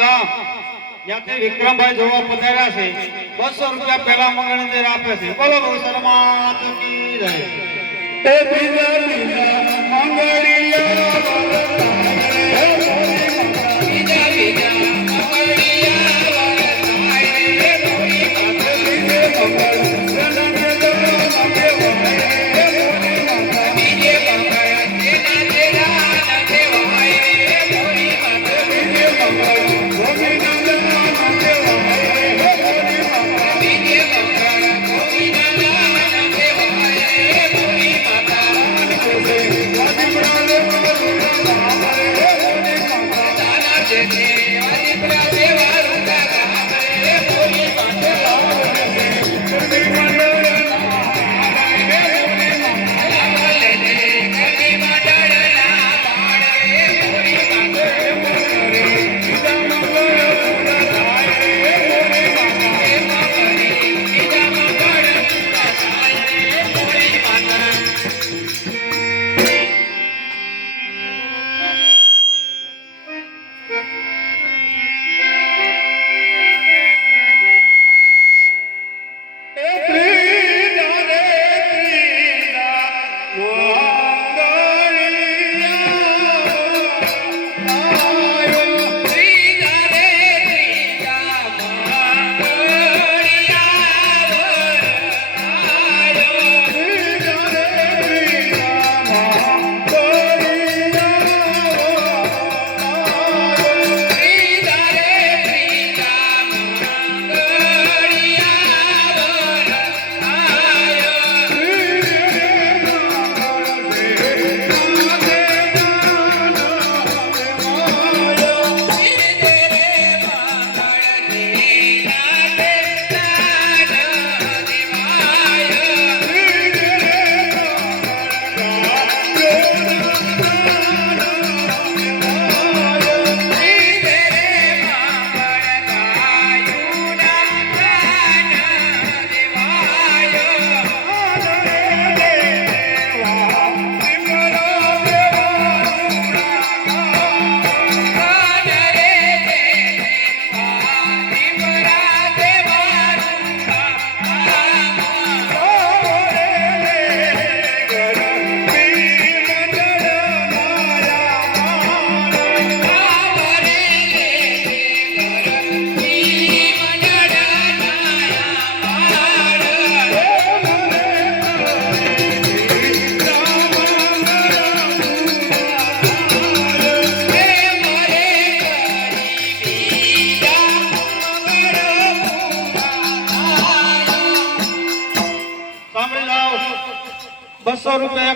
ગામ જ્યાંથી વિક્રમભાઈ જોવા પધાર્યા છે, બસો રૂપિયા પહેલા મંગળ આપે છે. બોલો શર્મા કી રહે મંગળિયા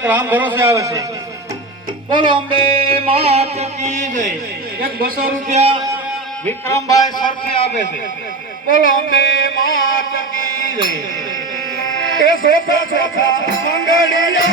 એક રામ ભરોસે આવે છે. બોલો, અંબે માત કી જય. એક બસો રૂપિયા વિક્રમભાઈ સરથી આપે છે. બોલો, અંબે માત કી જય. એ સોતા સોતા મંગળિયા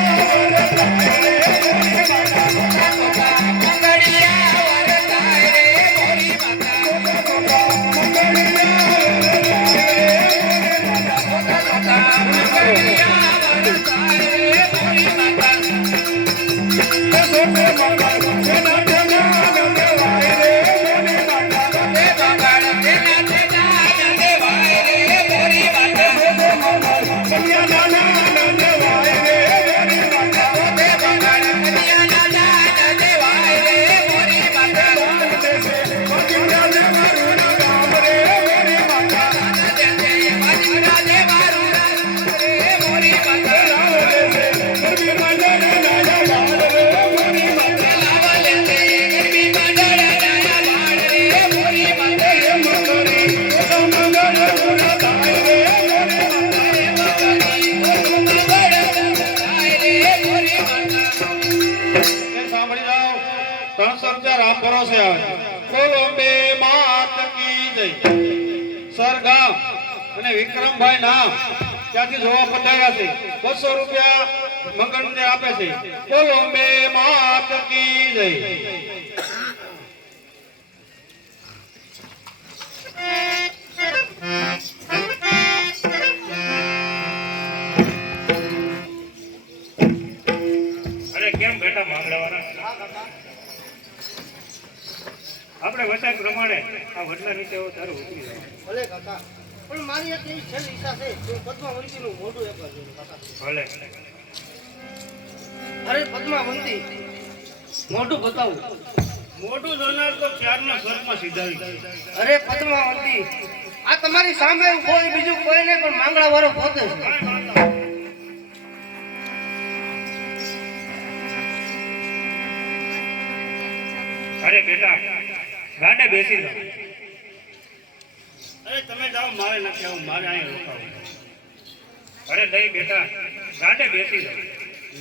અને વિક્રમભાઈ નામ ત્યાંથી જોવા પધાર્યા છે. બસો રૂપિયા મંગળને આપે છે. બોલો અંબે માત કી જય. કેમ બેટા આપણે વચન પ્રમાણે આ વડલા નીચે તારું ઉતરી જવાનું ભલે કાકા. પણ મારી એક એવી છેલ્લી ઈચ્છા છે કે પદ્માવંતીનું મોઢું એકવાર જોઉં કાકા ભલે. અરે પદ્માવંતી મોઢું બતાવું. મોટું જોનાર તો ક્યારના સ્વર્ગમાં સીધાવી અરે પદ્માવતી આ તમારી સામે કોઈ બીજું કોઈ નહીં પણ માંગડા વાળો પોતે છે. અરે બેટા ગાડે બેસી જાઓ. તમે જાઓ, મારે નથી આવું, મારે અહીં રોકાવું. અરે નહીં બેટા, ગાડે બેસી જાઓ.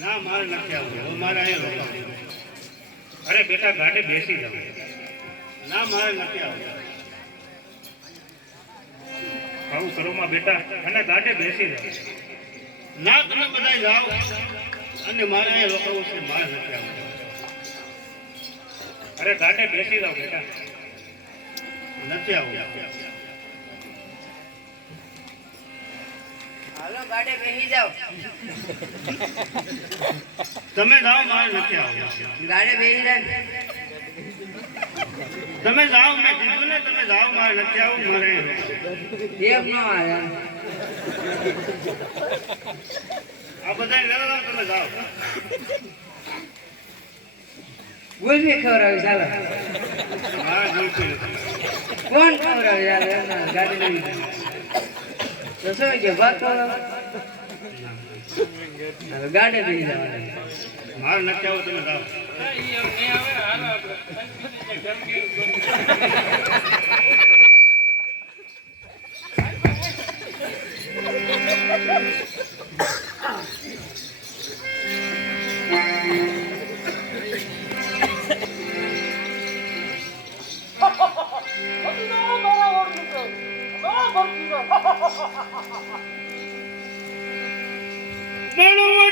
ના, મારે નથી આવું, હું મારે અહીં રોકાવું. અરે બેટા, ગાડે બેસી જાઓ. ના, મારે નથી આવું. આવું કરોમાં બેટા, અને ગાડે બેસી જાઓ. ના, તમે બધા જાઓ, અને મારે અહીંયા રોકાવું છે, મારે નથી આવું. અરે ગાડે બેસી જાઓ બેટા. નથી આવું. હાલો ગાડે બેસી જાઓ. તમે જાઓ મારે નથી આવું ગાડે બેસી જાય તમે જાઓ મેં કીધું ને તમે જાઓ મારે નથી આવું મારે અહીંયા ન આવ્યા આ બધા લેવા તમે જાઓ. ગુલમી ખવડાવી ચાલો કોણ ખવડાવે? યાર ગાડી લઈ ગાડે બેસી જવાનું. મારે નથી આવો તમે જાઓ. 面白い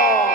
Oh!